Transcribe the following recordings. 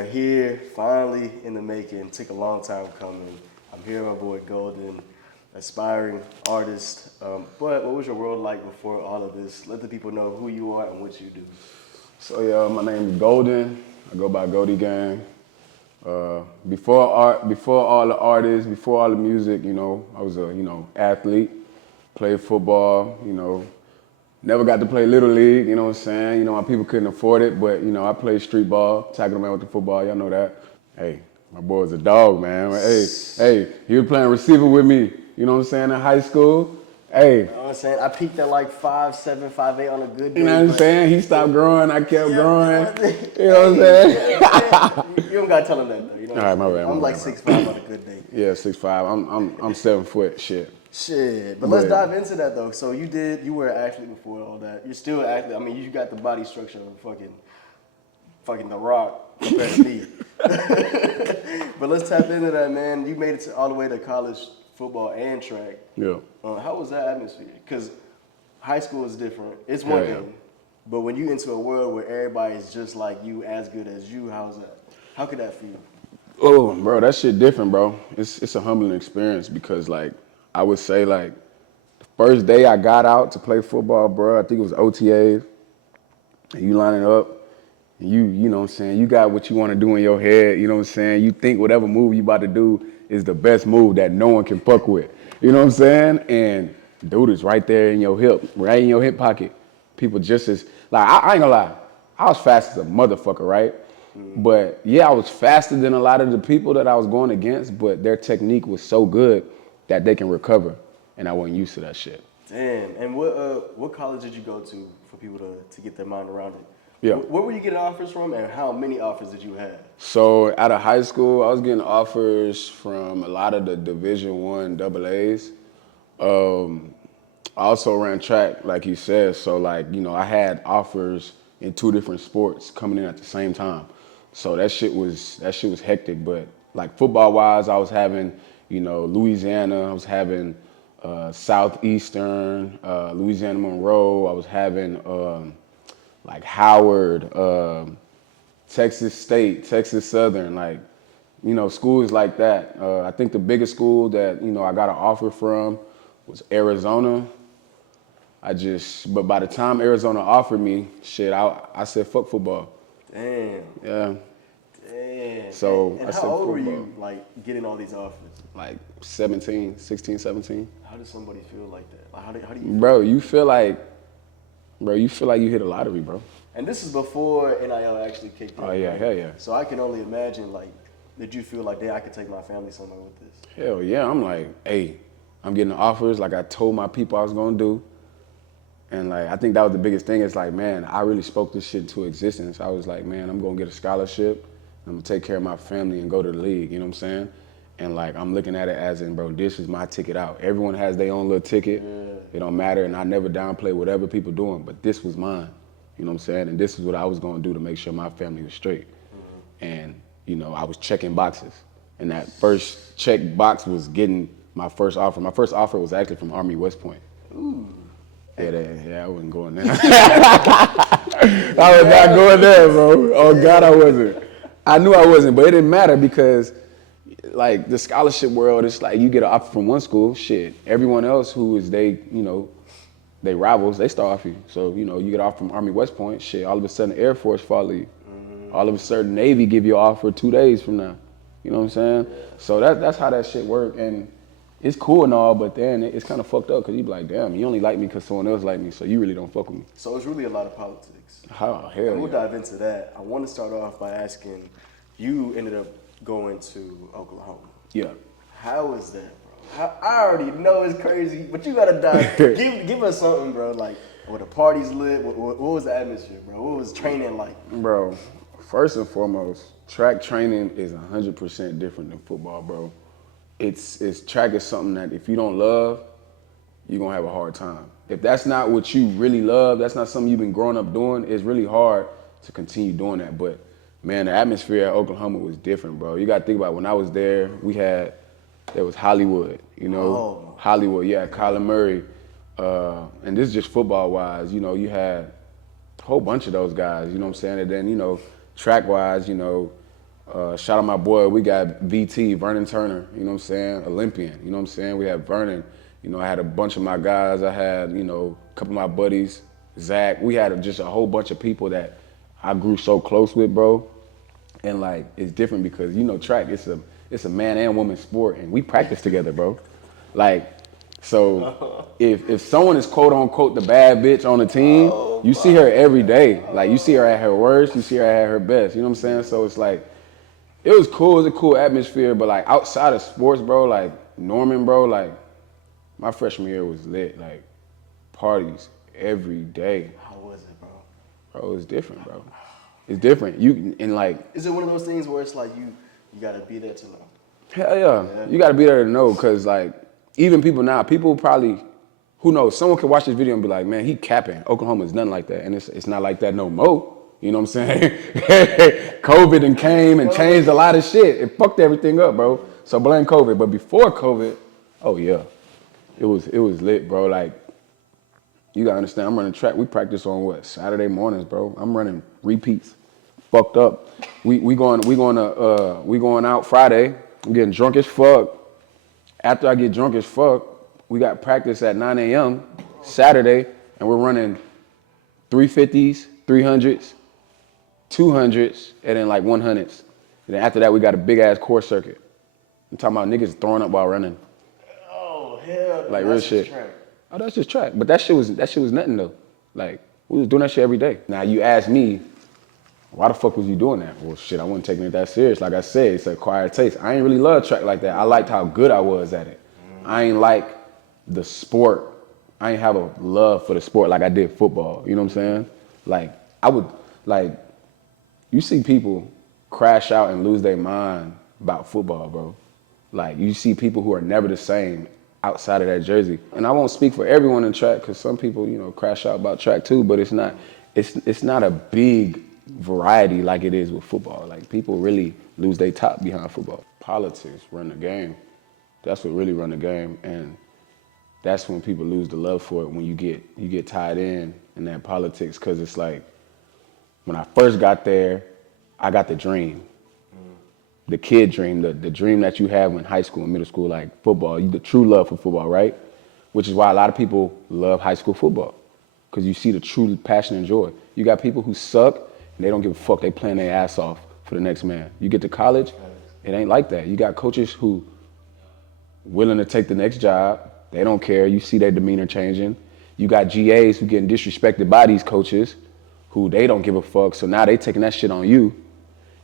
are here, finally in the making. Took a long time coming. I'm here, my boy Golden, aspiring artist. But what was your world like before all of this? Let the people know who you are and what you do. So yeah, my name is Golden. I go by Goldie Gang. Before art, before all the artists, before all the music, I was a athlete, played football, never got to play Little League, you know what I'm saying? My people couldn't afford it, but I played street ball, tackling them out with the football, y'all know that. Hey, my boy was a dog, man. Hey, he was playing receiver with me, you know what I'm saying, in high school. Hey. You know what I'm saying? I peaked at like 5'7", 5'8" on a good day. You know what I'm saying? He stopped growing, I kept growing. You know what I'm saying? You don't gotta tell him that though. You know what All right, my bad. I'm like 6'5" on a good day. Yeah, 6'5". I'm 7 foot. Shit. But let's dive into that though. So you were an athlete before all that. You're still an athlete. I mean, you got the body structure of fucking The Rock compared to me. But let's tap into that, man. You made it all the way to college football and track. Yeah. How was that atmosphere? Because high school is different. It's one thing. But when you into a world where everybody is just like you, as good as you, how's that? How could that feel? Oh, bro, that shit different, bro. It's a humbling experience because, like, I would say, like, the first day I got out to play football, bro, I think it was OTAs, and you lining up, and you know what I'm saying, you got what you want to do in your head, you know what I'm saying, you think whatever move you about to do is the best move that no one can fuck with, you know what I'm saying, and dude is right there in your hip, right in your hip pocket. People just as, like, I ain't gonna lie, I was fast as a motherfucker, right? But yeah, I was faster than a lot of the people that I was going against, but their technique was so good that they can recover, and I wasn't used to that shit. Damn. And what college did you go to for people to get their mind around it? Yeah. Where were you getting offers from, and how many offers did you have? So out of high school, I was getting offers from a lot of the Division I AA's. I also ran track, like you said, so like, I had offers in 2 different sports coming in at the same time. So that shit was hectic, but like football wise, I was having, Louisiana, I was having Southeastern, Louisiana Monroe, I was having like Howard, Texas State, Texas Southern, like, schools like that. I think the biggest school that, I got an offer from was Arizona. But by the time Arizona offered me, shit, I said, fuck football. Damn. Yeah. Damn. So and I said how old football. were you, like, getting all these offers? Like 16, 17. How does somebody feel like that? Like, how do you? Bro, you feel like you hit a lottery, bro. And this is before NIL actually kicked in. Oh yeah, right? hell yeah. So I can only imagine, like, did you feel like, damn, I could take my family somewhere with this? Hell yeah. I'm like, hey, I'm getting offers like I told my people I was gonna do. And like, I think that was the biggest thing. It's like, man, I really spoke this shit into existence. I was like, man, I'm gonna get a scholarship. I'm gonna take care of my family and go to the league, you know what I'm saying? And like, I'm looking at it as in, bro, this is my ticket out. Everyone has their own little ticket. Yeah. It don't matter, and I never downplay whatever people doing, but this was mine, you know what I'm saying? And this is what I was gonna do to make sure my family was straight. And, I was checking boxes. And that first check box was getting my first offer. My first offer was actually from Army West Point. Ooh. Yeah, I wasn't going there. I was not going there, bro. Oh God, I wasn't. I knew I wasn't, but it didn't matter because, like, the scholarship world, it's like you get an offer from one school, shit. Everyone else who is they rivals, they start off you. So, you get an offer from Army West Point, shit. All of a sudden, Air Force follow you. All of a sudden, Navy give you an offer 2 days from now. You know what I'm saying? So that's how that shit work, and it's cool and all, but then it's kind of fucked up because you be like, damn, you only like me because someone else like me, so you really don't fuck with me. So it's really a lot of politics. Oh, hell We'll dive into that. I want to start off by asking, you ended up going to Oklahoma. Yeah. How was that, bro? I already know it's crazy, but you gotta dive. give us something, bro. Like, were the parties lit? What was the atmosphere, bro? What was training like? Bro, first and foremost, track training is 100% different than football, bro. Track is something that if you don't love, you're gonna have a hard time. If that's not what you really love, that's not something you've been growing up doing, it's really hard to continue doing that. But man, the atmosphere at Oklahoma was different, bro. You gotta think about when I was there, there was Hollywood, Hollywood, yeah, Kyler Murray. And this is just football wise, you had a whole bunch of those guys, you know what I'm saying? And then, track wise, Shout out my boy, we got VT, Vernon Turner, you know what I'm saying? Olympian, you know what I'm saying? We have Vernon, you know, I had a bunch of my guys, I had, you know, a couple of my buddies, Zach, we had just a whole bunch of people that I grew so close with, bro. And like, it's different because, you know, track, it's a man and woman sport and we practice together, bro. Like, so if someone is quote unquote the bad bitch on the team, you see her every day. Like, you see her at her worst, you see her at her best, you know what I'm saying? So it's like, it was cool. It was a cool atmosphere, but like outside of sports, bro, like Norman, bro, like my freshman year was lit. Like parties every day. How was it, bro? Bro, it's different, bro. It's different. You and like. Is it one of those things where it's like you gotta be there to know? Hell yeah. You gotta be there to know, cause like even people now, people probably, who knows? Someone could watch this video and be like, man, he capping. Oklahoma's nothing like that, and it's not like that no more. You know what I'm saying? COVID and came and changed a lot of shit. It fucked everything up, bro. So blame COVID. But before COVID, oh yeah, it was lit, bro. Like, you gotta understand, I'm running track. We practice on what, Saturday mornings, bro. I'm running repeats. Fucked up. We going out Friday. I'm getting drunk as fuck. After I get drunk as fuck, we got practice at 9 a.m. Saturday, and we're running 350s, 300s. 200s, and then like 100s. And then after that, we got a big ass course circuit. I'm talking about niggas throwing up while running. Oh, hell. Like real shit. Track. Oh, that's just track. But that shit was nothing though. Like, we was doing that shit every day. Now you ask me, why the fuck was you doing that? Well, shit, I wasn't taking it that serious. Like I said, it's an acquired taste. I ain't really love track like that. I liked how good I was at it. I ain't like the sport. I ain't have a love for the sport like I did football. You know what I'm saying? Like, I would, like, you see people crash out and lose their mind about football, bro. Like, you see people who are never the same outside of that jersey. And I won't speak for everyone in track, because some people, you know, crash out about track too, but it's not a big variety like it is with football. Like, people really lose their top behind football. Politics run the game. That's what really run the game. And that's when people lose the love for it, when you get tied in that politics, because it's like, when I first got there, I got the dream. The kid dream, the dream that you have in high school and middle school, like football, the true love for football, right? Which is why a lot of people love high school football, because you see the true passion and joy. You got people who suck, and they don't give a fuck, they playing their ass off for the next man. You get to college, it ain't like that. You got coaches who willing to take the next job, they don't care, you see their demeanor changing. You got GAs who getting disrespected by these coaches, who they don't give a fuck, so now they taking that shit on you.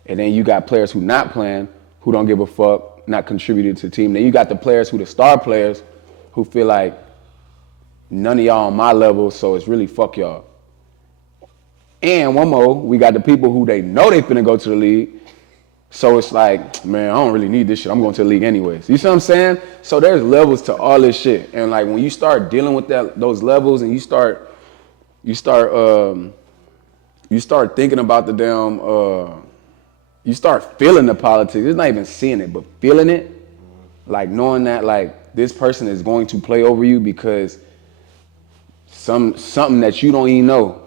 And then you got players who not playing, who don't give a fuck, not contributing to the team. Then you got the players who the star players, who feel like none of y'all on my level, so it's really fuck y'all. And one more, we got the people who they know they finna go to the league, so it's like, man, I don't really need this shit, I'm going to the league anyways. You see what I'm saying? So there's levels to all this shit. And like, when you start dealing with those levels, and you start thinking about the damn, you start feeling the politics. It's not even seeing it, but feeling it. Like, knowing that, like, this person is going to play over you because something that you don't even know,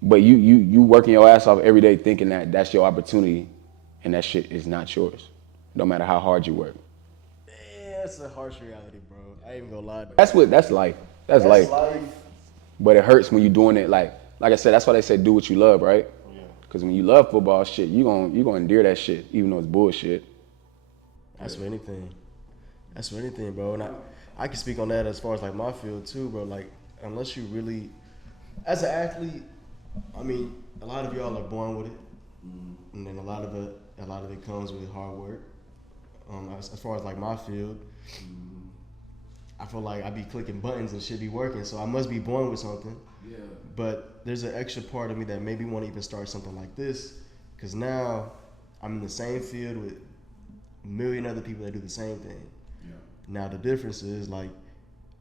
but you working your ass off every day thinking that that's your opportunity, and that shit is not yours, no matter how hard you work. Yeah, it's a harsh reality, bro. I ain't even gonna lie. That's life. That's life. But it hurts when you're doing it. Like I said, that's why they say do what you love, right? Yeah. Because when you love football, shit, you gonna endure that shit, even though it's bullshit. That's for anything. That's for anything, bro. And I can speak on that as far as like my field too, bro. Like, unless you really, as an athlete, I mean, a lot of y'all are born with it, and then a lot of it comes with hard work. As far as like my field, I feel like I be clicking buttons and shit be working, so I must be born with something. Yeah. But there's an extra part of me that maybe want to even start something like this, because now I'm in the same field with a million other people that do the same thing. Yeah. Now the difference is, like,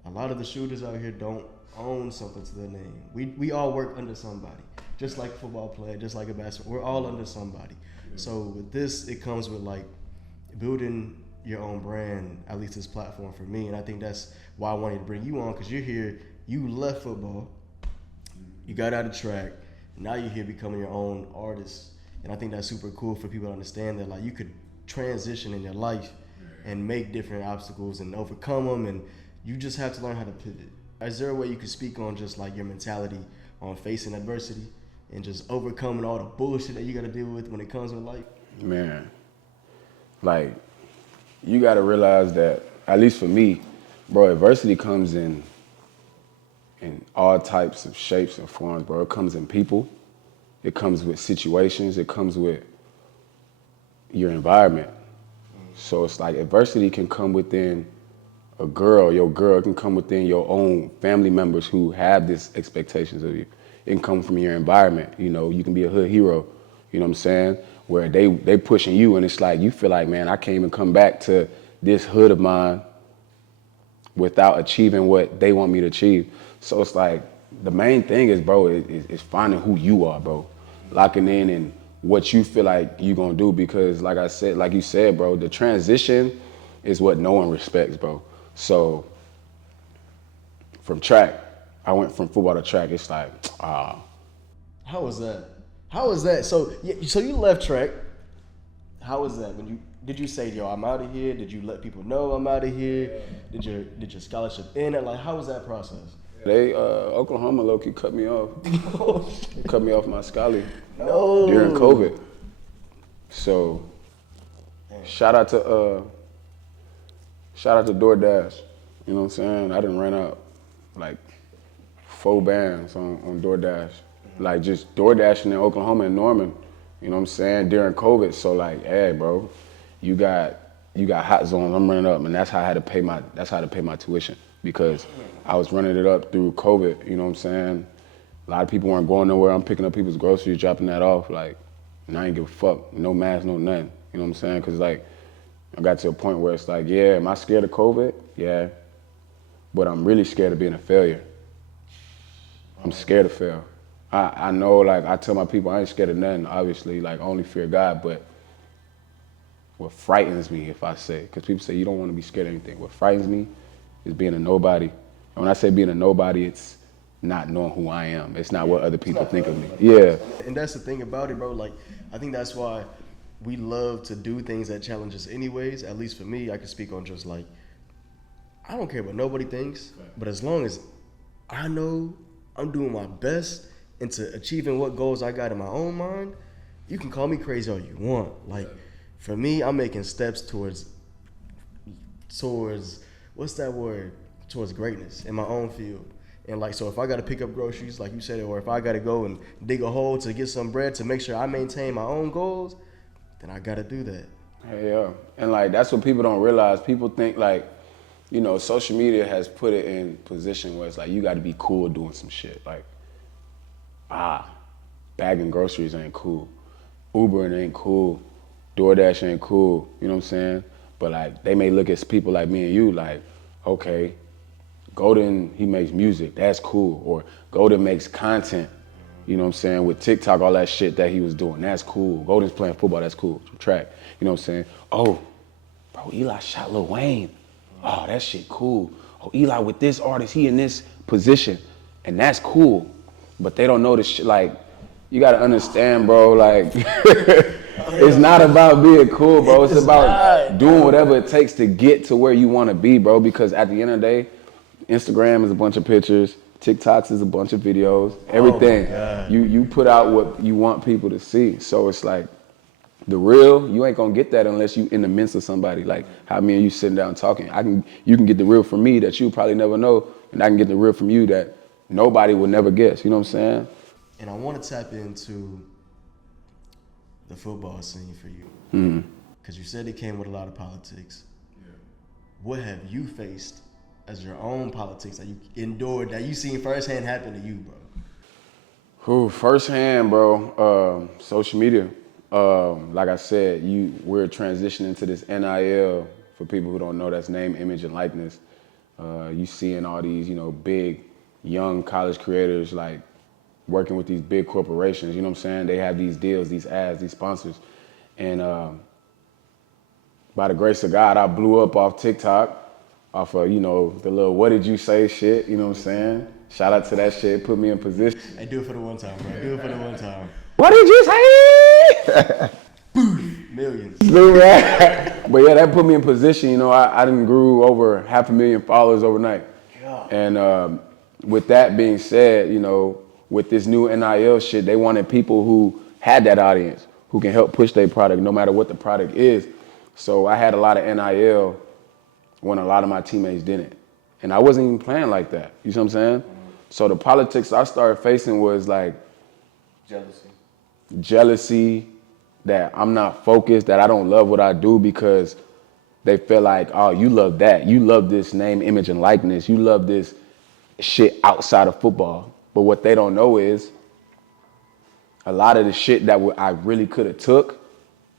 a lot of the shooters out here don't own something to their name. We all work under somebody, just like a football player, just like a basketball. We're all under somebody. Yeah. So with this, it comes with like building your own brand, at least this platform for me. And I think that's why I wanted to bring you on, because you're here, you left football, you got out of track, now you're here becoming your own artist. And I think that's super cool for people to understand that like you could transition in your life and make different obstacles and overcome them, and you just have to learn how to pivot. Is there a way you could speak on just like your mentality on facing adversity and just overcoming all the bullshit that you got to deal with when it comes with life? Man, like, you got to realize that, at least for me, bro, adversity comes in all types of shapes and forms, bro. It comes in people. It comes with situations. It comes with your environment. So it's like adversity can come within your girl. It can come within your own family members who have these expectations of you. It can come from your environment. You know, you can be a hood hero, you know what I'm saying? Where they pushing you and it's like, you feel like, man, I can't even come back to this hood of mine without achieving what they want me to achieve. So it's like, the main thing is, bro, is finding who you are, bro. Locking in and what you feel like you gonna do, because like you said, bro, the transition is what no one respects, bro. So from track, I went from football to track. It's like, How was that? How was that? So you left track. How was that? Did you say, yo, I'm out of here? Did you let people know I'm out of here? Did your scholarship end? Like, how was that process? Oklahoma low-key cut me off. Cut me off my scholarship No. during COVID. So shout out to DoorDash. You know what I'm saying? I done ran out like 4 bands on DoorDash. Like just DoorDashing in Oklahoma and Norman. You know what I'm saying? During COVID. So like, hey, bro, you got hot zones. I'm running up, and that's how I had to pay my tuition, because I was running it up through COVID. You know what I'm saying? A lot of people weren't going nowhere. I'm picking up people's groceries, dropping that off. Like, and I ain't give a fuck. No mask, no nothing. You know what I'm saying? Because like, I got to a point where it's like, yeah, am I scared of COVID? Yeah. But I'm really scared of being a failure. I'm scared to fail. I know, like, I tell my people I ain't scared of nothing, obviously. Like, I only fear God, but what frightens me, if I say, because people say you don't want to be scared of anything. What frightens me is being a nobody. And when I say being a nobody, it's not knowing who I am. It's not what other people think of me. Yeah. And that's the thing about it, bro. Like, I think that's why we love to do things that challenge us anyways. At least for me, I can speak on just like, I don't care what nobody thinks, but as long as I know I'm doing my best into achieving what goals I got in my own mind, you can call me crazy all you want. Like, for me, I'm making steps towards what's that word? Towards greatness in my own field. And like, so if I got to pick up groceries, like you said, or if I got to go and dig a hole to get some bread to make sure I maintain my own goals, then I got to do that. Yeah. And like, that's what people don't realize. People think like, you know, social media has put it in position where it's like, you got to be cool doing some shit. Like, bagging groceries ain't cool. Ubering ain't cool. DoorDash ain't cool. You know what I'm saying? But like, they may look at people like me and you like, okay, Golden, he makes music, that's cool. Or Golden makes content, you know what I'm saying, with TikTok, all that shit that he was doing, that's cool. Golden's playing football, that's cool, track, you know what I'm saying? Oh, bro, Eli shot Lil Wayne. Oh, that shit cool. Oh, Eli with this artist, he in this position, and that's cool. But they don't know this shit, like, you gotta understand, bro, like, it's not about being cool, bro. It's about doing whatever it takes to get to where you wanna be, bro, because at the end of the day, Instagram is a bunch of pictures, TikToks is a bunch of videos, everything. You put out what you want people to see. So it's like, the real, you ain't gonna get that unless you in the midst of somebody. Like how me and you sitting down talking. You can get the real from me that you probably never know, and I can get the real from you that nobody would never guess. You know what I'm saying? And I want to tap into the football scene for you, because you said it came with a lot of politics. Yeah. What have you faced as your own politics that you endured, that you seen firsthand happen to you, bro? Firsthand, bro. Social media. Like I said, we're transitioning to this NIL. For people who don't know, that's name, image, and likeness. You seeing all these, you know, big, young college creators like working with these big corporations. You know what I'm saying? They have these deals, these ads, these sponsors, and by the grace of God, I blew up off TikTok, off of, you know, the little "what did you say" shit. You know what I'm saying? Shout out to that shit. Put me in position. Hey, do it for the one time, bro. Do it for the one time. What did you say? Millions. But yeah, that put me in position. You know, I done grew over 500,000 followers overnight. Yeah. And with that being said, you know, with this new NIL shit, they wanted people who had that audience, who can help push their product no matter what the product is. So I had a lot of NIL when a lot of my teammates didn't. And I wasn't even playing like that. You see what I'm saying? So the politics I started facing was like jealousy, that I'm not focused, that I don't love what I do because they feel like, oh, you love that. You love this name, image, and likeness. You love this shit outside of football. But what they don't know is a lot of the shit that I really could have took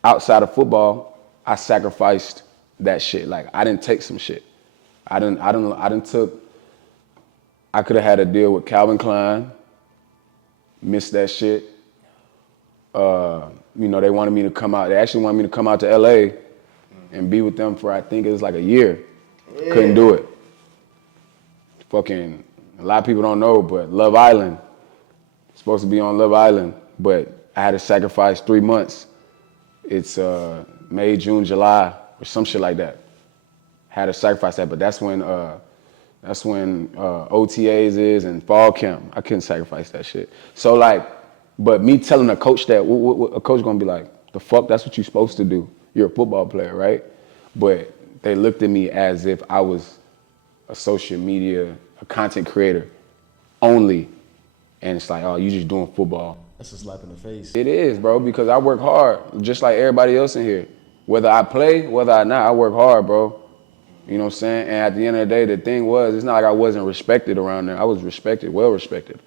outside of football, I sacrificed that shit. Like I didn't take some shit. I could have had a deal with Calvin Klein, missed that shit. You know, they wanted me to come out. They actually wanted me to come out to LA and be with them for, I think it was like a year. Yeah. Couldn't do it. Fucking, a lot of people don't know, but Love Island, supposed to be on Love Island, but I had to sacrifice 3 months. It's May, June, July, or some shit like that. Had to sacrifice that, but that's when OTAs is and fall camp. I couldn't sacrifice that shit. So like, but me telling a coach that, what a coach gonna be like, the fuck, that's what you're supposed to do. You're a football player, right? But they looked at me as if I was a social media, a content creator only. And it's like, oh, you just doing football. That's a slap in the face. It is, bro, because I work hard, just like everybody else in here. Whether I play, whether I not, I work hard, bro. You know what I'm saying? And at the end of the day, the thing was, it's not like I wasn't respected around there. I was respected, well respected.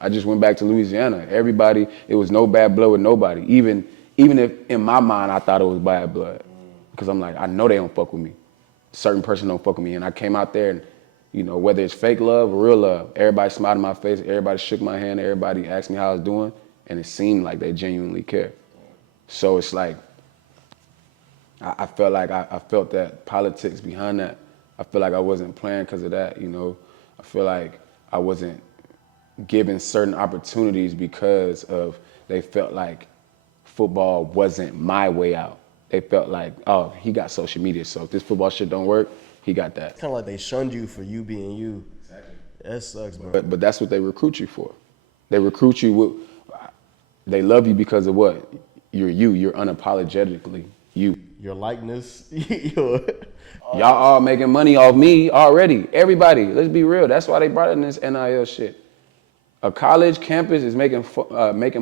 I just went back to Louisiana. Everybody, it was no bad blood with nobody. Even if in my mind I thought it was bad blood. Because I'm like, I know they don't fuck with me. Certain person don't fuck with me. And I came out there and, you know, whether it's fake love or real love, everybody smiled in my face, everybody shook my hand, everybody asked me how I was doing, and it seemed like they genuinely care. So it's like, I felt like I felt that politics behind that. I feel like I wasn't playing because of that, you know. I feel like I wasn't given certain opportunities because of they felt like football wasn't my way out. They felt like, oh, he got social media, so if this football shit don't work, he got that. Kind of like they shunned you for you being you. Exactly. That sucks, bro. But that's what they recruit you for. They recruit you with, they love you because of what? You're you. You're unapologetically you. Your likeness. Y'all all making money off me already. Everybody, let's be real. That's why they brought in this NIL shit. A college campus is making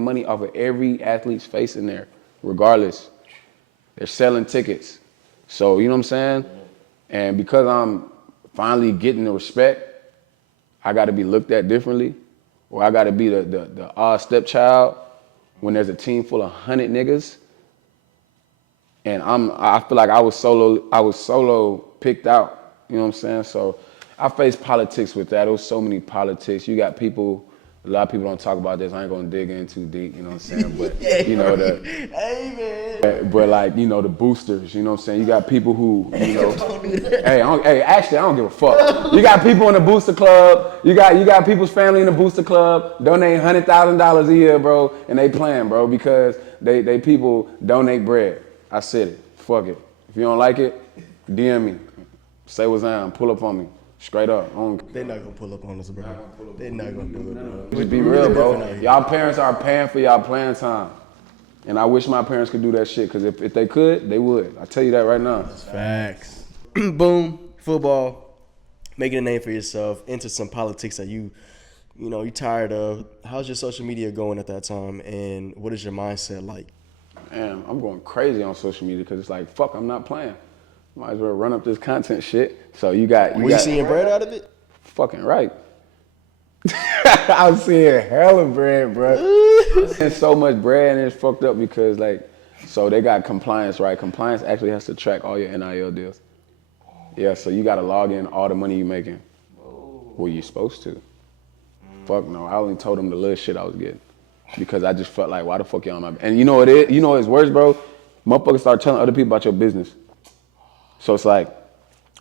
money off of every athlete's face in there, regardless. They're selling tickets. So, you know what I'm saying? And because I'm finally getting the respect, I got to be looked at differently, or I got to be the odd stepchild when there's a team full of 100 niggas. And I feel like I was solo picked out, you know what I'm saying? So I faced politics with that. There was so many politics. You got people, a lot of people don't talk about this. I ain't gonna dig in too deep, you know what I'm saying? But you know but like, you know, the boosters, you know what I'm saying? You got people who, you know, actually I don't give a fuck. You got people in the booster club. You got people's family in the booster club donate $100,000 a year, bro, and they playing, bro, because they people donate bread. I said it. Fuck it. If you don't like it, DM me. Say what's on. Pull up on me. Straight up. They're not gonna pull up on us, bro. They're not gonna do it, bro. Just be real, bro. Y'all parents are paying for y'all playing time. And I wish my parents could do that shit, because if they could, they would. I tell you that right now. That's facts. Boom. Football. Making a name for yourself. Into some politics that you tired of. How's your social media going at that time? And what is your mindset like? Man, I'm going crazy on social media because it's like, fuck, I'm not playing. Might as well run up this content shit. So you seeing bread out of it? Fucking right. I was seeing hella bread, bro. And so much bread, and it's fucked up because so they got compliance, right? Compliance actually has to track all your NIL deals. Yeah, so you got to log in all the money you're making. Well, you're supposed to. Fuck no, I only told them the little shit I was getting. Because I just felt like, why the fuck y'all on my... And you know what it is? You know what's worse, bro? Motherfuckers start telling other people about your business. So it's like,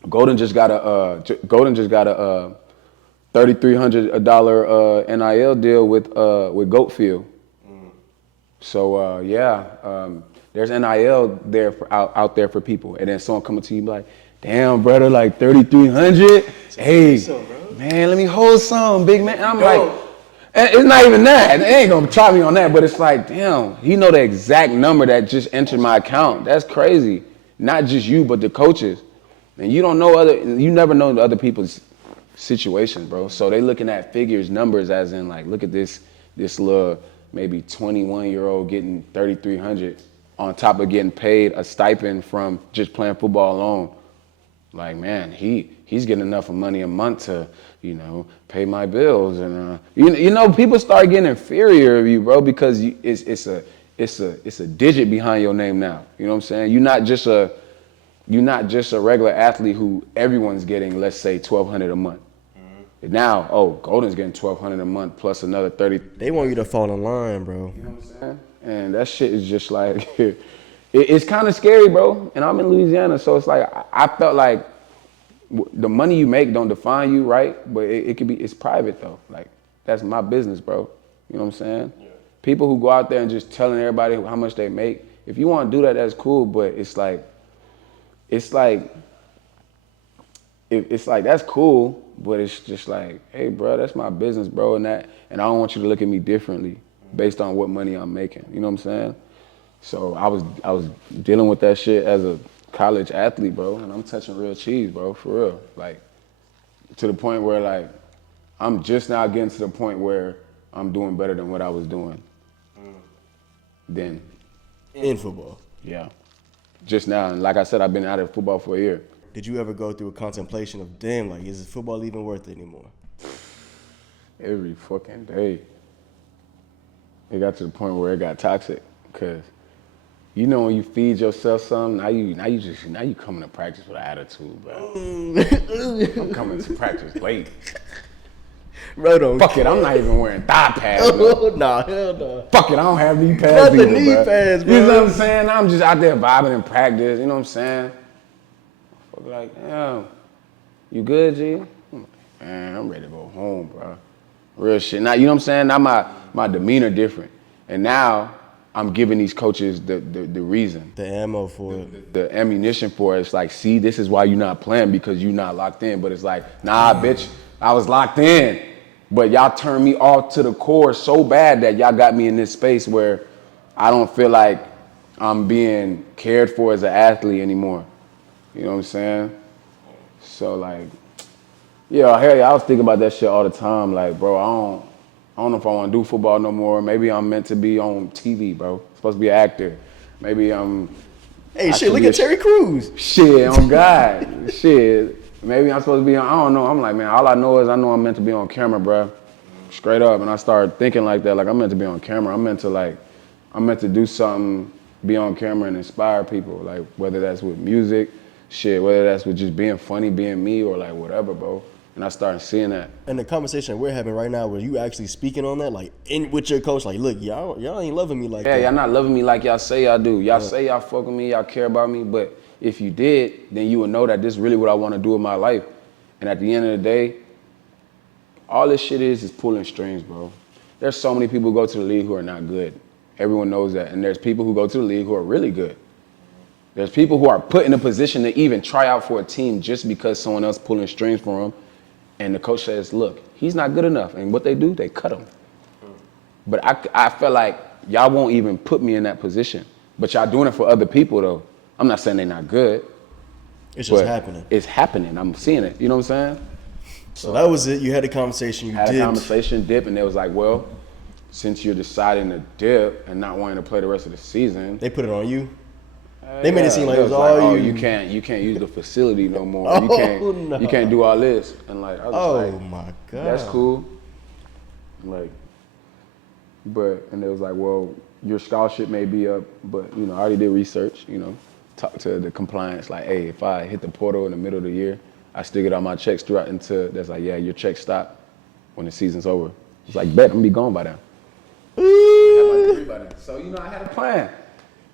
Golden just got a $3,300 NIL deal with Goatfield. So there's NIL there out there for people, and then someone coming to you like, "Damn, brother, like 3,300. Hey, man, let me hold some, big man." And I'm like, and it's not even that. They ain't gonna try me on that, but it's like, damn, he know the exact number that just entered my account. That's crazy. Not just you, but the coaches, and you never know the other people's situations, bro. So they looking at figures, numbers, as in like, look at this little maybe 21-year-old getting 3,300 on top of getting paid a stipend from just playing football alone. Like, man, he's getting enough of money a month to, pay my bills, and people start getting inferior of you, bro, because it's a digit behind your name now. You know what I'm saying? You're not just a regular athlete who everyone's getting, let's say, $1,200 a month. Now, Golden's getting $1,200 a month plus another 30. They want you to fall in line, bro. You know what I'm saying? And that shit is just like, it's kind of scary, bro. And I'm in Louisiana, so it's like, I felt like the money you make don't define you, right? But it's private though. Like, that's my business, bro. You know what I'm saying? Yeah. People who go out there and just telling everybody how much they make, if you want to do that, that's cool. But it's like that's cool. But it's just like, hey, bro, that's my business, bro, and I don't want you to look at me differently based on what money I'm making. You know what I'm saying? So I was dealing with that shit as a college athlete, bro, and I'm touching real cheese, bro, for real. Like, to the point where, like, I'm just now getting to the point where I'm doing better than what I was doing then. In football? Yeah. Just now. And like I said, I've been out of football for a year. Did you ever go through a contemplation of, damn, like, is football even worth it anymore? Every fucking day. It got to the point where it got toxic, because when you feed yourself something, now you coming to practice with an attitude, bro. I'm coming to practice late. Bro, don't fuck it, I'm not even wearing thigh pads. Nah, hell no. Fuck it, I don't have knee pads Not either, the knee pads, bro. You know what I'm saying? I'm just out there vibing in practice, you know what I'm saying? Fuck, like, damn, you good, G? Man, I'm ready to go home, bro. Real shit. Now, you know what I'm saying? Now my demeanor different. And now I'm giving these coaches the reason. The ammo for it. The ammunition for it. It's like, see, this is why you're not playing, because you're not locked in. But it's like, nah, bitch, I was locked in. But y'all turned me off to the core so bad that y'all got me in this space where I don't feel like I'm being cared for as an athlete anymore. You know what I'm saying? So, like, yeah, hell yeah, I was thinking about that shit all the time. Like, bro, I don't know if I want to do football no more. Maybe I'm meant to be on TV, bro. Supposed to be an actor. Maybe I'm... Hey, shit, look at Terry Crews. Shit, on God. Shit. Maybe I'm supposed to be on... I don't know. I'm like, man, all I know is I know I'm meant to be on camera, bro. Straight up. And I started thinking like that. Like, I'm meant to be on camera. I'm meant to do something, be on camera and inspire people. Like, whether that's with music, shit, whether that's with just being funny, being me, or like whatever, bro. And I started seeing that. And the conversation we're having right now, were you actually speaking on that? Like, with your coach, like, look, y'all ain't loving me like that. Yeah, y'all not loving me like y'all say y'all do. Y'all say y'all fuck with me, y'all care about me, but if you did, then you would know that this is really what I want to do with my life. And at the end of the day, all this shit is pulling strings, bro. There's so many people who go to the league who are not good. Everyone knows that. And there's people who go to the league who are really good. There's people who are put in a position to even try out for a team just because someone else pulling strings for them. And the coach says, look, he's not good enough. And what they do, they cut him. But I feel like y'all won't even put me in that position. But y'all doing it for other people, though. I'm not saying they're not good. It's just happening. It's happening. I'm seeing it. You know what I'm saying? So that was it. You had a conversation. You had a conversation, dip, and they was like, well, since you're deciding to dip and not wanting to play the rest of the season. They put it on you? They made it seem like it was all you. You can't use the facility no more. You can't do all this. And like, I was like, my God. That's cool. Like, and it was like, well, your scholarship may be up, but I already did research, talk to the compliance, like, hey, if I hit the portal in the middle of the year, I still get all my checks throughout until that's like, yeah, your checks stop when the season's over. It's like, bet I'm gonna be gone by then. So, I had a plan.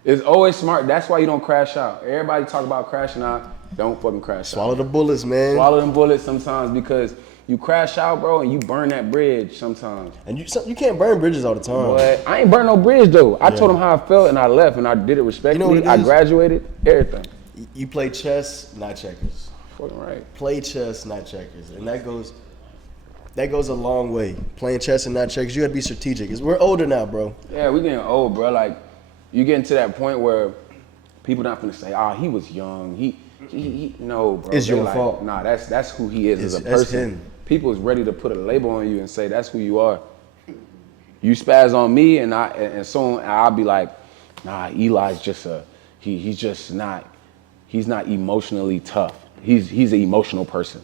It's always smart. That's why you don't crash out. Everybody talk about crashing out. Don't fucking crash out. Swallow the bullets, man. Swallow them bullets sometimes, because you crash out, bro, and you burn that bridge sometimes. And you can't burn bridges all the time. But I ain't burn no bridge though. I told him how I felt and I left and I did it respectfully. You know what it I is? graduated, everything. You play chess, not checkers. Fucking right. Play chess, not checkers, and that goes a long way. Playing chess and not checkers, you gotta be strategic. We're older now, bro. Yeah, we getting old, bro. Like, you getting to that point where people not gonna say, he was young. He no, bro. It's your like, fault. Nah, that's who he is as a That's person. him. People is ready to put a label on you and say that's who you are. You spaz on me, and soon I'll be like, nah, Eli's just he's not emotionally tough. He's an emotional person.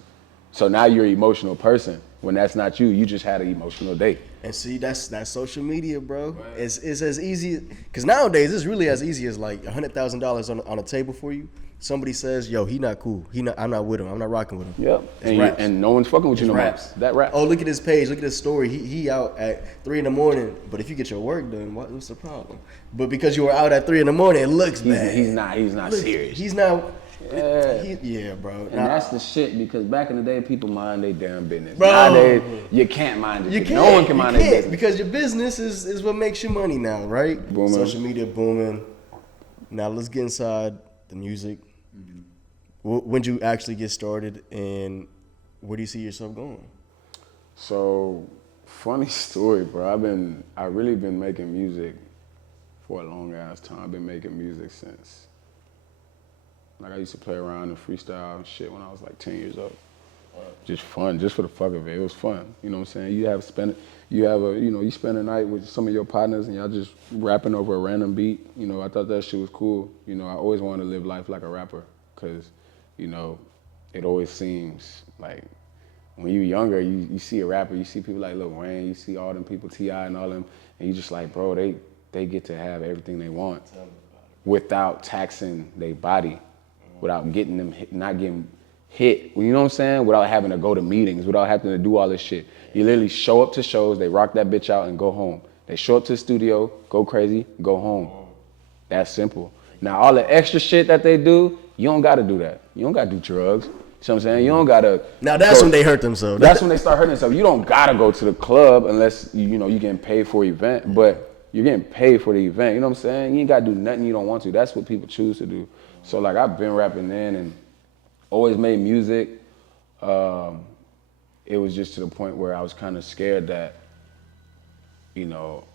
So now you're an emotional person. When that's not you, you just had an emotional day. And see, that's social media, bro. Right. It's as easy, because nowadays it's really as easy as like $100,000 on a table for you. Somebody says, yo, he not cool. I'm not with him. I'm not rocking with him. Yep. And no one's fucking with you no more. That rap. Oh, look at his page. Look at his story. He out at 3 a.m. But if you get your work done, what's the problem? But because you were out at 3 a.m, it looks bad. He's not serious. He's not. Yeah, bro. And that's the shit, because back in the day, people mind their damn business. Bro. Nowadays, you can't mind it. No one can mind their business. Because your business is what makes you money now, right? Booming. Social media booming. Now let's get inside the music. Mm-hmm. When did you actually get started, and where do you see yourself going? So, funny story, bro. I really been making music for a long ass time. I've been making music since. Like, I used to play around and freestyle and shit when I was like 10 years old. Just fun, just for the fuck of it. It was fun. You know what I'm saying? You spend a night with some of your partners and y'all just rapping over a random beat. You know, I thought that shit was cool. You know, I always wanted to live life like a rapper, because, you know, it always seems like when you're younger, you see a rapper, you see people like Lil Wayne, you see all them people, T.I. and all them, and you just like, bro, they get to have everything they want without taxing their body. Without getting them not getting hit, you know what I'm saying? Without having to go to meetings, without having to do all this shit. You literally show up to shows, they rock that bitch out and go home. They show up to the studio, go crazy, go home. That's simple. Now all the extra shit that they do, you don't gotta do that. You don't gotta do drugs. You know what I'm saying? You don't gotta. Now that's when they hurt themselves. That's when they start hurting themselves. You don't gotta go to the club unless you know you're getting paid for an event, but you're getting paid for the event. You know what I'm saying? You ain't gotta do nothing you don't want to. That's what people choose to do. So like I've been rapping then and always made music. It was just to the point where I was kind of scared that, you know,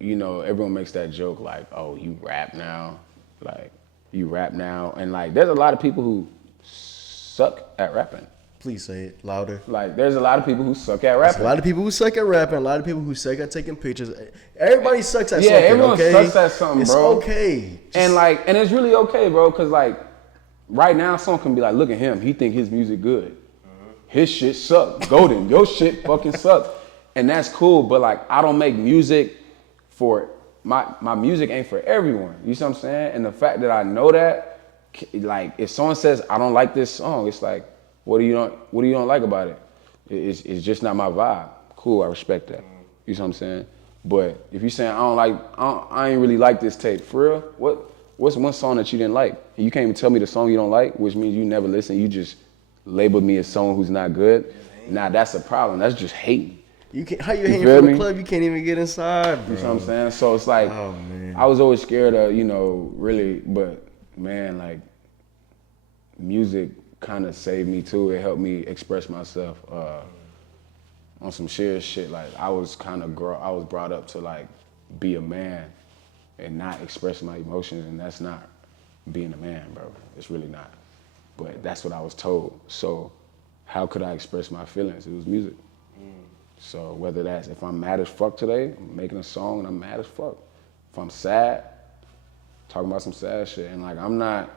everyone makes that joke like, oh, you rap now, and like there's a lot of people who suck at rapping. Please say it louder. Like there's a lot of people who suck at rapping. There's a lot of people who suck at rapping. A lot of people who suck at taking pictures. Everybody sucks at something. Yeah, everyone okay? sucks at something, bro. It's okay. And it's really okay, bro, because like right now someone can be like, look at him, he think his music good. His shit suck. Golden, your shit fucking sucks. And that's cool, but like I don't make music for my music ain't for everyone. You see what I'm saying? And the fact that I know that, like if someone says I don't like this song, it's like, what do you don't like about it? It's just not my vibe. Cool, I respect that. You see what I'm saying? But if you're saying I ain't really like this tape, for real, what's one song that you didn't like? And you can't even tell me the song you don't like, which means you never listen. You just labeled me as someone who's not good. Nah, that's a problem. That's just hating. How you hating from the club? You can't even get inside, bro. You know what I'm saying? So it's like, oh, man. I was always scared of, really, but man, like, music kind of saved me too. It helped me express myself on some serious shit. Like, I was brought up to like be a man and not express my emotions, and that's not being a man, bro. It's really not. But that's what I was told. So how could I express my feelings? It was music. So whether that's, if I'm mad as fuck today, I'm making a song and I'm mad as fuck. If I'm sad, talking about some sad shit. And like, I'm not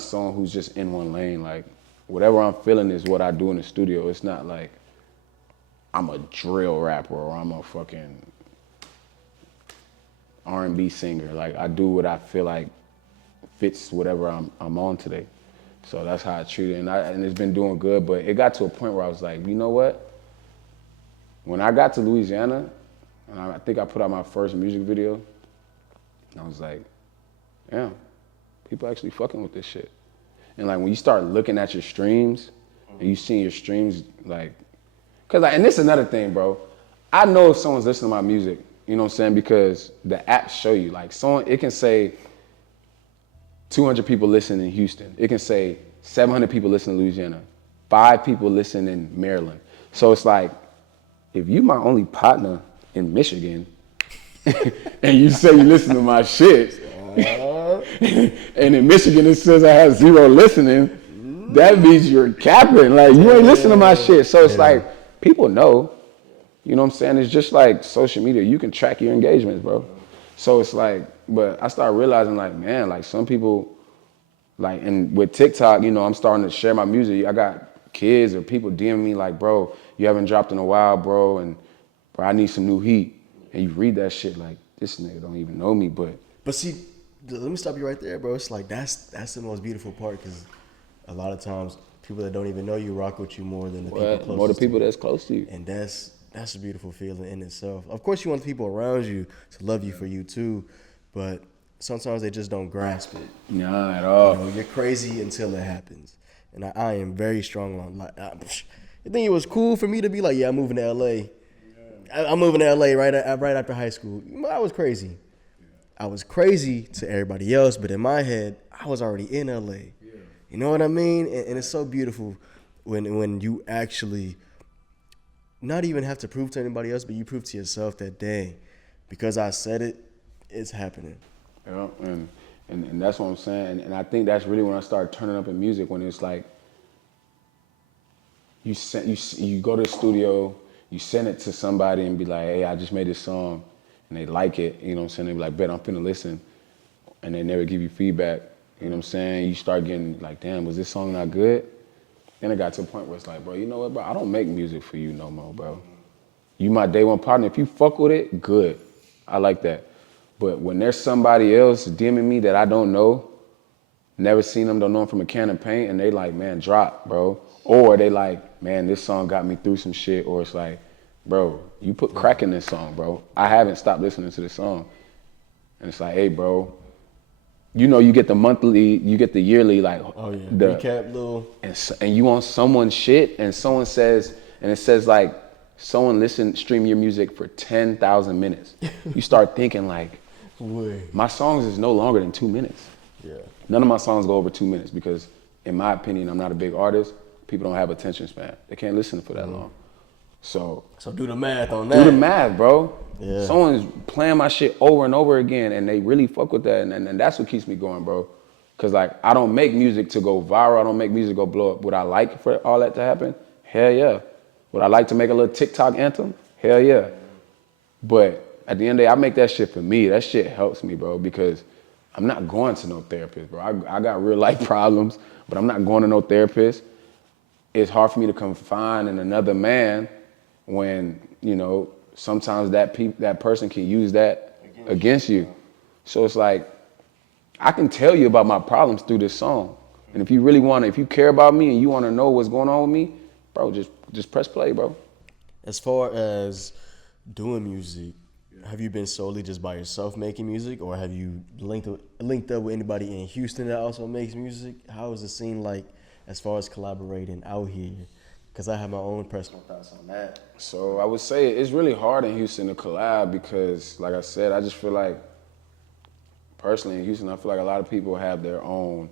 someone who's just in one lane. Like, whatever I'm feeling is what I do in the studio. It's not like I'm a drill rapper or I'm a fucking R&B singer. Like, I do what I feel like fits whatever I'm on today. So that's how I treat it. And it's been doing good, but it got to a point where I was like, you know what? When I got to Louisiana, and I think I put out my first music video, and I was like, yeah, people actually fucking with this shit. And like when you start looking at your streams, and you seeing your streams like, cause like, and this is another thing, bro. I know if someone's listening to my music, you know what I'm saying, because the apps show you. Like, it can say 200 people listen in Houston. It can say 700 people listen in Louisiana, 5 people listen in Maryland. So it's like, if you my only partner in Michigan, and you say you listen to my shit, and in Michigan it says I have 0 listening, that means you're capping. Like, you ain't listening to my shit. So it's like, people know. You know what I'm saying? It's just like social media. You can track your engagements, bro. So it's like, but I started realizing, like, man, like some people, like, and with TikTok, you know, I'm starting to share my music. I got kids or people DM me like, bro, you haven't dropped in a while, bro, and bro, I need some new heat. And you read that shit like, this nigga don't even know me, but. But see, let me stop you right there, bro. It's like, that's the most beautiful part, because a lot of times people that don't even know you rock with you more than the people closest to you. More the people that's close to you. And that's a beautiful feeling in itself. Of course, you want the people around you to love you for you too, but sometimes they just don't grasp it. Nah, at all. You know, you're crazy until it happens. And I am very strong on, like, you think it was cool for me to be like, yeah, I'm moving to LA. I'm moving to LA right after high school. I was crazy. I was crazy to everybody else, but in my head, I was already in LA. You know what I mean? And it's so beautiful when you actually not even have to prove to anybody else, but you prove to yourself that, dang, because I said it, it's happening. Yeah, and that's what I'm saying. And I think that's really when I started turning up in music, when it's like, you go to the studio, you send it to somebody and be like, hey, I just made this song, and they like it, you know what I'm saying? They be like, bet I'm finna listen, and they never give you feedback, you know what I'm saying? You start getting like, damn, was this song not good? Then it got to a point where it's like, bro, you know what, bro? I don't make music for you no more, bro. You my day one partner. If you fuck with it, good. I like that. But when there's somebody else DMing me that I don't know, never seen them, don't know them from a can of paint, and they like, man, drop, bro. Or they like, man, this song got me through some shit. Or it's like, bro, you put crack in this song, bro. I haven't stopped listening to this song. And it's like, hey, bro, you know, you get the monthly, you get the yearly, like, the recap little, and you on someone's shit, and someone says, and it says like, someone stream your music for 10,000 minutes. You start thinking like, my songs is no longer than 2 minutes. Yeah. None of my songs go over 2 minutes because, in my opinion, I'm not a big artist. People don't have attention span. They can't listen for that long. So do the math on that. Do the math, bro. Yeah. Someone's playing my shit over and over again, and they really fuck with that, and that's what keeps me going, bro. Cause like, I don't make music to go viral. I don't make music to go blow up. Would I like for all that to happen? Hell yeah. Would I like to make a little TikTok anthem? Hell yeah. But at the end of the day, I make that shit for me. That shit helps me, bro, because I'm not going to no therapist, bro. I got real life problems, but I'm not going to no therapist. It's hard for me to confide in another man when, you know, sometimes that person can use that against you. So it's like, I can tell you about my problems through this song. And if you really if you care about me and you want to know what's going on with me, bro, just press play, bro. As far as doing music, have you been solely just by yourself making music, or have you linked up with anybody in Houston that also makes music? How is the scene like as far as collaborating out here? Because I have my own personal thoughts on that. So I would say it's really hard in Houston to collab because, like I said, I just feel like, personally in Houston, I feel like a lot of people have their own,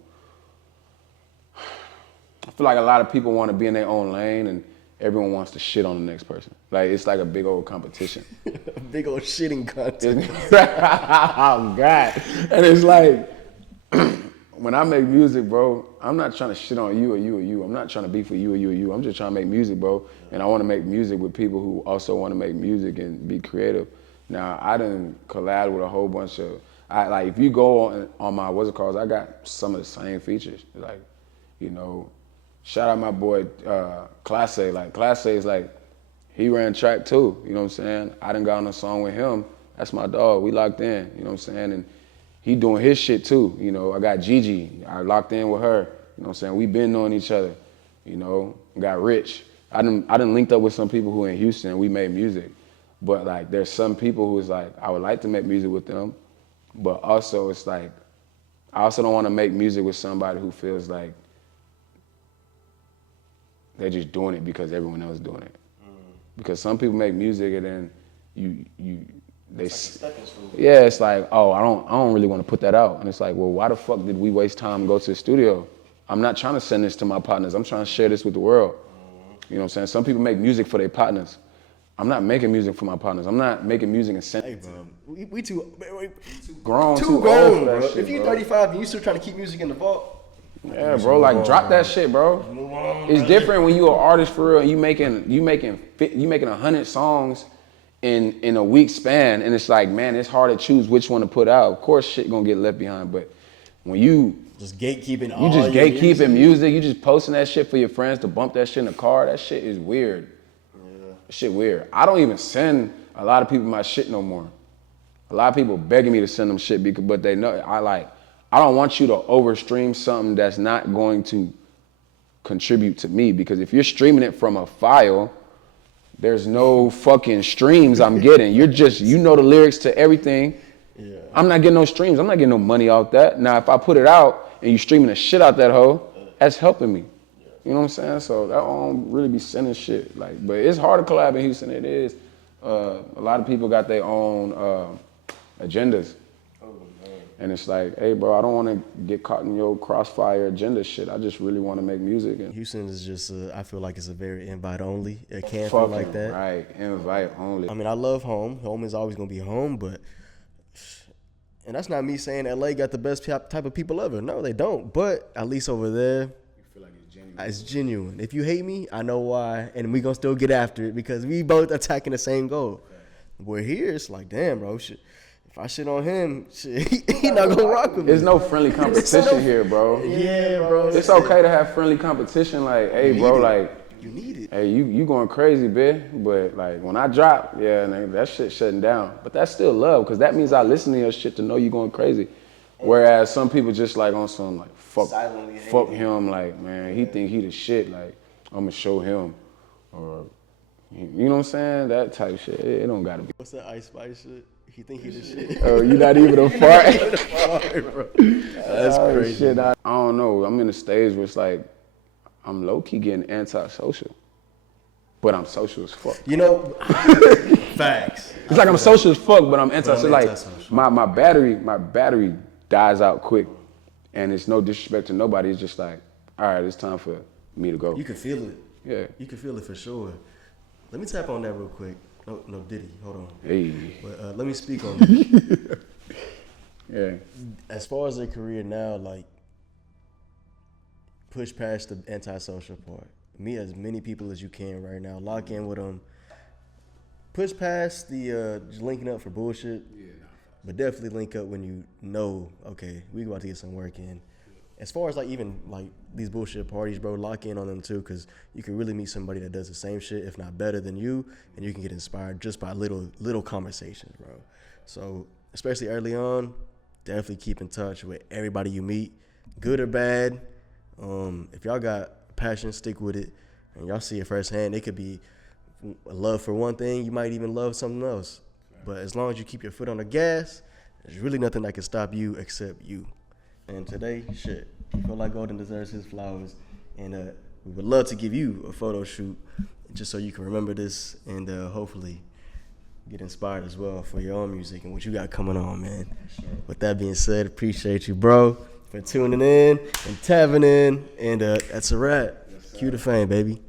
I feel like a lot of people want to be in their own lane and everyone wants to shit on the next person. Like, it's like a big old competition. A big old shitting contest. Oh, God. And it's like, when I make music, bro, I'm not trying to shit on you or you or you. I'm not trying to be for you or you or you. I'm just trying to make music, bro. And I want to make music with people who also want to make music and be creative. Now, I done collab with a whole bunch of, like, if you go on my, I got some of the same features. Like, you know, shout out my boy, Class A. Like, Class A is like, he ran track too, you know what I'm saying? I done got on a song with him. That's my dog. We locked in, you know what I'm saying? And he doing his shit too, you know. I got Gigi. I locked in with her, you know what I'm saying? We been knowing each other, you know. Got Rich. I done linked up with some people who in Houston and we made music. But like, there's some people who's like, I would like to make music with them, but also it's like, I also don't want to make music with somebody who feels like they're just doing it because everyone else is doing it. Because some people make music and then it's like, oh, I don't really want to put that out. And it's like, well, why the fuck did we waste time and go to the studio? I'm not trying to send this to my partners. I'm trying to share this with the world. You know what I'm saying? Some people make music for their partners. I'm not making music for my partners. I'm not making music and sending. Hey, bro, we too grown, too old grown, for that bro. shit, If you're 35 and you still trying to keep music in the vault, yeah, bro, like drop that shit, bro. It's different when you an artist for real and you making 100 songs in a week span, and it's like, man, it's hard to choose which one to put out. Of course, shit gonna get left behind, but when you just gatekeeping, music, you just posting that shit for your friends to bump that shit in the car. That shit is weird. Yeah. Shit weird. I don't even send a lot of people my shit no more. A lot of people begging me to send them shit but they know I don't want you to overstream something that's not going to contribute to me, because if you're streaming it from a file, there's no fucking streams I'm getting. You're just, you know the lyrics to everything. Yeah. I'm not getting no streams. I'm not getting no money out that. Now, if I put it out and you streaming the shit out that hoe, that's helping me. You know what I'm saying? So I don't really be sending shit. Like, but it's hard to collab in Houston. It is. A lot of people got their own agendas. And it's like, hey, bro, I don't want to get caught in your crossfire agenda shit. I just really want to make music. And Houston is just, I feel like it's a very invite only. It can feel like that. Right, invite only. I mean, I love home. Home is always going to be home, but, and that's not me saying LA got the best type of people ever. No, they don't. But at least over there, you feel like it's genuine. It's genuine. If you hate me, I know why. And we going to still get after it because we both attacking the same goal. Okay. Where here, it's like, damn, bro, shit. If I shit on him, shit, he not gonna rock with me. There's no friendly competition here, bro. Yeah, bro. It's okay to have friendly competition. Like, hey, bro, like, you need it. Hey, you going crazy, bitch. But like when I drop, yeah, that shit shutting down. But that's still love, because that means I listen to your shit to know you going crazy. Whereas some people just like on some like fuck him, like, man, he think he the shit. Like, I'm gonna show him, or you know what I'm saying? That type shit. It don't gotta be. What's that Ice Spice shit? He think he the shit. Oh, you not even a fart? Bro. That's crazy. Shit, I don't know. I'm in a stage where it's like, I'm low-key getting antisocial. But I'm social as fuck. You know, facts. It's like I'm social as fuck, but I'm antisocial. Like, my battery dies out quick. And it's no disrespect to nobody. It's just like, all right, it's time for me to go. You can feel it. Yeah. You can feel it for sure. Let me tap on that real quick. No, Diddy, hold on. Hey. But let me speak on that. Yeah. As far as their career now, like, push past the antisocial part. Meet as many people as you can right now. Lock in with them. Push past the just linking up for bullshit. Yeah. But definitely link up when you know, okay, we about to get some work in. As far as like even like these bullshit parties, bro, lock in on them too, because you can really meet somebody that does the same shit, if not better than you, and you can get inspired just by little conversations, bro. So especially early on, definitely keep in touch with everybody you meet, good or bad. If y'all got passion, stick with it, and y'all see it firsthand. It could be a love for one thing, you might even love something else. But as long as you keep your foot on the gas, there's really nothing that can stop you except you. And today, shit, I feel like Golden deserves his flowers. And we would love to give you a photo shoot just so you can remember this and hopefully get inspired as well for your own music and what you got coming on, man. Sure. With that being said, appreciate you, bro, for tuning in and tapping in. And that's a wrap. Yes, Queued2Fame, baby.